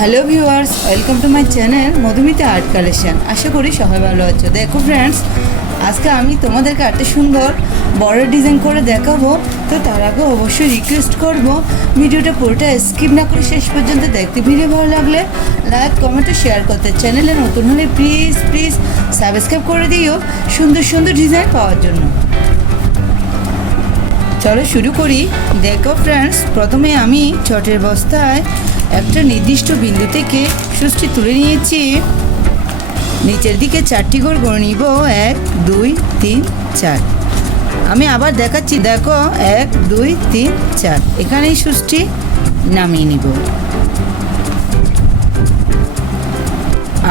Hello viewers, welcome to my channel Madhumita art collection. আশা করি সবাই ভালো আছো। দেখো ফ্রেন্ডস, আজকে আমি তোমাদেরকে একটা সুন্দর বর্ডার ডিজাইন করে দেখাবো। তো তার আগে অবশ্যই রিকোয়েস্ট করব ভিডিওটা পুরোটা স্কিপ না করে শেষ পর্যন্ত দেখতে। ভিডিও ভালো লাগলে লাইক কমেন্ট শেয়ার করতে, চ্যানেলে নতুন হলে প্লিজ সাবস্ক্রাইব করে দিও সুন্দর সুন্দর ডিজাইন পাওয়ার জন্য। চলো শুরু করি। দেখো ফ্রেন্ডস, প্রথমে আমি চটের বস্তায় একটা নির্দিষ্ট বিন্দু থেকে সুচটি তুলে নিয়েছি। নিচের দিকে 4টি ঘর করে নিব, 1 2 3 4। আমি আবার দেখাচ্ছি, দেখো 1 2 3 4। এখানেই সুচটি নামিয়ে নিব।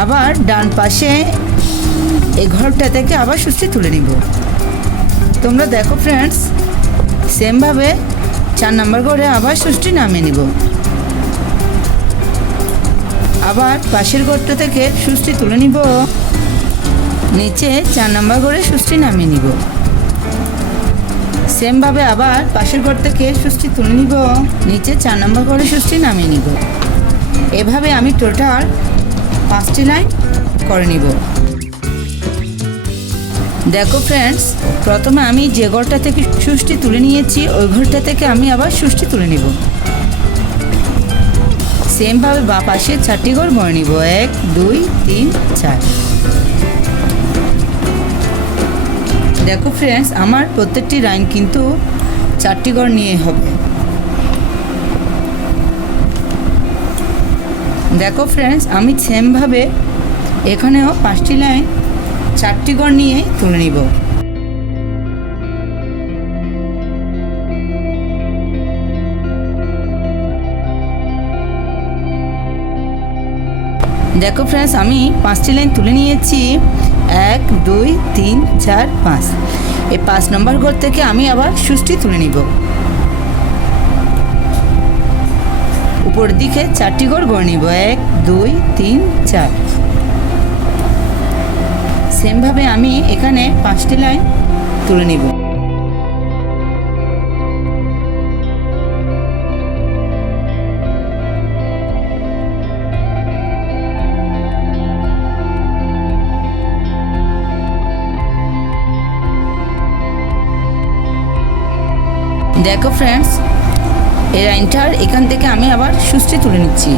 আবার ডান পাশে এই ঘরটা থেকে আবার সুচটি তুলে নিব। তোমরা দেখো ফ্রেন্ডস, সেমভাবে 4 নাম্বার ঘরে আবার সুচটি নামিয়ে নিব। আবার পাশের ঘরটা থেকে সুচটি তুলে নিব, নিচে 4 নাম্বার ঘরে সুচটি নামিয়ে নিব। সেমভাবে আবার পাশের ঘর থেকে সুচটি তুলে নিব, নিচে 4 নাম্বার ঘরে সুচটি নামিয়ে নিব। এভাবে আমি টোটাল 5টি লাইন করে নিব। দেখো ফ্রেন্ডস, প্রথমে আমি যে ঘরটা থেকে সুচটি তুলে নিয়েছি ওই ঘরটা থেকে আমি আবার সুচটি তুলে নিব। সেমভাবে বা পাশে 4টি ঘর করে নিব, 1 2 3 4। দেখো ফ্রেন্ডস, আমার প্রত্যেকটি লাইন কিন্তু 4টি ঘর নিয়ে হবে। দেখো ফ্রেন্ডস, আমি সেমভাবে এখানেও 5টি লাইন 4টি ঘর নিয়ে তুলে নিব। দেখো ফ্রেন্ডস, আমি 5টি লাইন তুলে নিয়েছি, 1 2 3 4 5। এই 5 নম্বর ঘর থেকে আমি আবার সুচটি তুলে নিব। উপর দিকে 4টি ঘর করে নিব, 1 2 3 4। সেমভাবে আমি এখানে 5টি লাইন তুলে নিব। দেখো ফ্রেন্ডস, এই লাইনটার এখান থেকে আমি আবার সুচটি তুলে নিচ্ছি।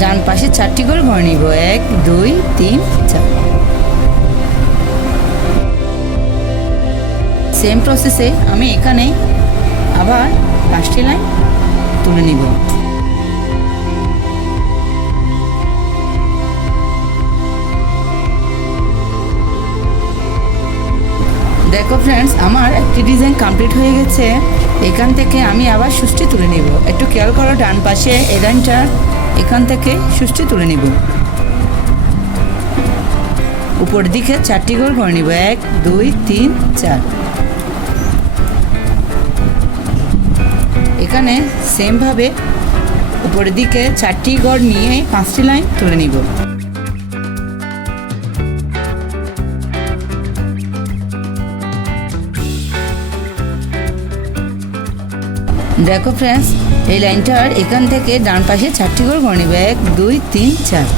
ডান পাশে 4টি ঘর করে নিব, 1 2 3 4। সেম প্রসেসে আমি এখানে আবার 5টি লাইন তুলে নিব। দেখো ফ্রেন্ডস, আমার একটি ডিজাইন কমপ্লিট হয়ে গেছে। এখান থেকে আমি আবার সুচটি তুলে নিব। একটু খেয়াল করো, ডান পাশে এই লাইনটার এখান থেকে সুচটি তুলে নিব। উপর দিকে 4টি ঘর করে নিব, 1 2 3 4। এখানে সেমভাবে উপরের দিকে 4টি ঘর নিয়ে 5টি লাইন তুলে নিব। দেখো ফ্রেন্ডস, এই লাইনটার এখান থেকে ডান পাশে 4টি ঘর করে নিব, 1 2 3 4।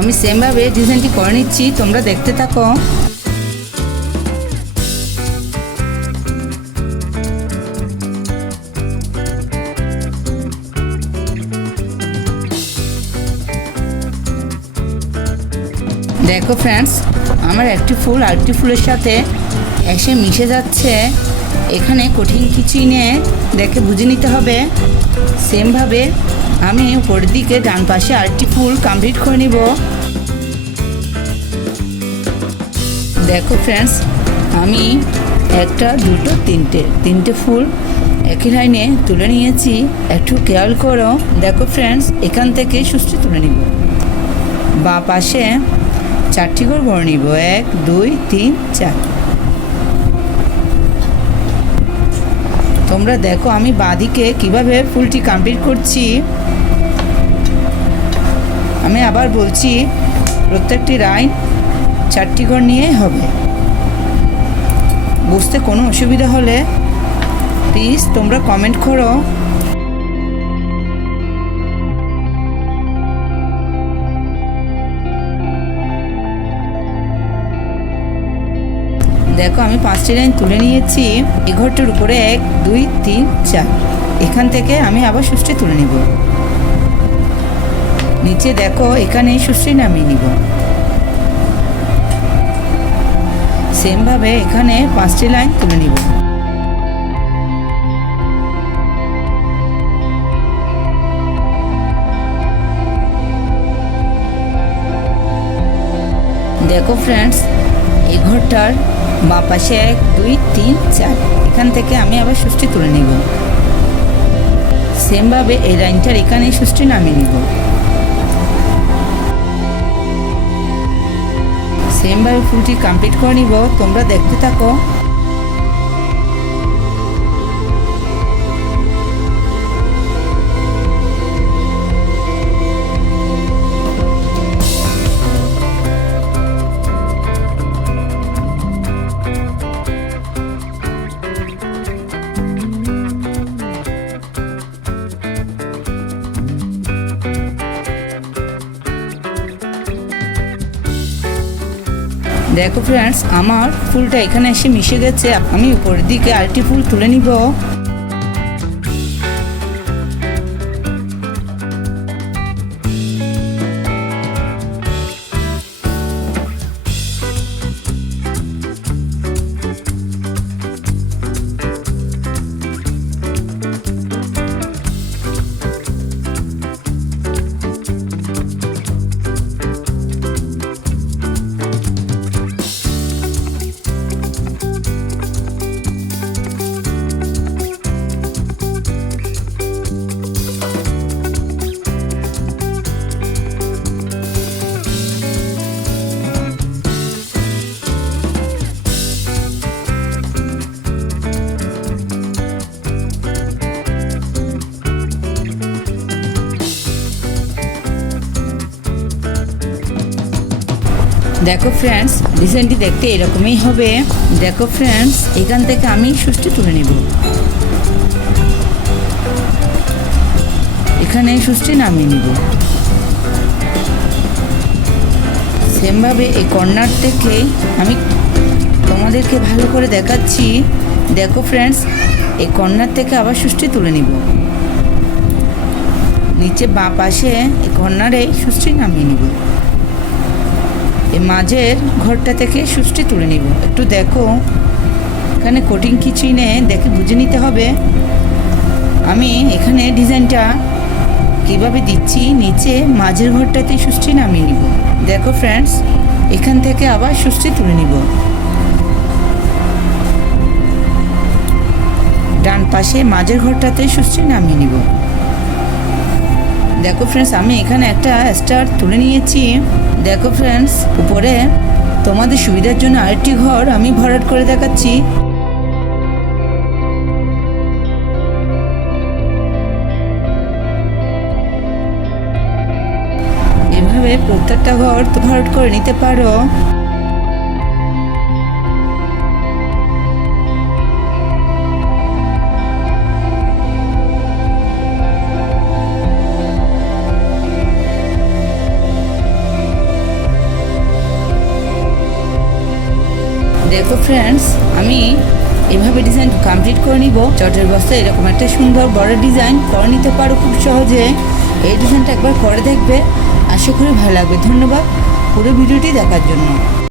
আমি সেমভাবে ডিজাইনটি করে নিচ্ছি, তোমরা দেখতে থাকো। দেখো ফ্রেন্ডস, আমার একটি ফুল আরেকটি ফুলের সাথে এসে মিশে যাচ্ছে। এখানে কঠিন কিছুই নেই, দেখে বুঝে নিতে হবে। সেমভাবে আমি উপরের দিকে ডান পাশে আরেকটি ফুল কমপ্লিট করে নিব। দেখো ফ্রেন্ডস, আমি 1 2 3টে ফুল একই লাইনে তুলে নিয়েছি। একটু খেয়াল করো। দেখো ফ্রেন্ডস, এখান থেকে সুচটি তুলে নিব। বাঁ পাশে 4টি ঘর বড় নিব, 1 2 3 4। তোমরা দেখো আমি বাঁদিকে কিভাবে ফুলটি কমপ্লিট করছি। আমি আবার বলছি, প্রত্যেকটি লাইন 4টি ঘর নিয়েই হবে। বুঝতে কোনো অসুবিধা হলে প্লিজ তোমরা কমেন্ট করো। দেখো আমি 5টি লাইন তুলে নিয়েছি। এই ঘরটার উপরে 1 2 3 4, এখান থেকে আমি আবার সুষ্টি তুলে নিব। নিচে দেখো এখানে সুষ্টি নামিয়ে নিব। সেম ভাবে এখানে 5টি লাইন তুলে নিব। দেখো ফ্রেন্ডস, এই ঘরটার বাঁ পাশে 1 2 3 4, এখান থেকে আমি আবার সুষ্টি তুলে নিব। সেম ভাবে এই লাইনটার এখানে সুষ্টি নামিয়ে নিব। সেম ভাবে ফুলটি কমপ্লিট করে নিব। তোমরা দেখতে থাকো। দেখো ফ্রেন্ডস, আমার ফুলটা এখানে এসে মিশে গেছে। আমি উপরের দিকে আরেকটি ফুল তুলে নিব। দেখো ফ্রেন্ডস, ডিজাইনটি দেখতে এরকমই হবে। দেখো ফ্রেন্ডস, এখান থেকে আমি সুষ্টি তুলে নেব। এখানে সুষ্টি নামিয়ে নিব। সেমভাবে এই কর্নার থেকে আমি তোমাদেরকে ভালো করে দেখাচ্ছি। দেখো ফ্রেন্ডস, এই কর্নার থেকে আবার সুষ্টি তুলে নিব। নিচে বাঁ পাশে এই কর্নারে সুষ্টি নামিয়ে নিব। এই মাঝের ঘরটা থেকে সুষ্টি তুলে নিব। একটু দেখো, এখানে কোটিং কিছুই নেই, দেখে বুঝে নিতে হবে। আমি এখানে ডিজাইনটা কিভাবে দিচ্ছি। নিচে মাঝের ঘরটাতে সুষ্টি নামিয়ে নিব। দেখো ফ্রেন্ডস, এখান থেকে আবার সুষ্টি তুলে নিব। ডান পাশে মাঝের ঘরটাতে সুষ্টি নামিয়ে নিব। দেখো ফ্রেন্ডস, আমি এখানে একটা স্টার তুলে নিয়েছি। দেখো ফ্রেন্ডস, উপরে তোমাদের সুবিধার জন্য আরেকটি ঘর আমি ভরাট করে দেখাচ্ছি। এভাবে প্রত্যেকটা ঘর ভরাট করে নিতে পারো। দেখো ফ্রেন্ডস, আমি এভাবে ডিজাইন কমপ্লিট করে নিব। চটের বস্তায় এরকম একটা সুন্দর বড় ডিজাইন করে নিতে পারো খুব সহজে। এই ডিজাইনটা একবার করে দেখবে, আশা করি ভালো লাগবে। ধন্যবাদ পুরো ভিডিওটি দেখার জন্য।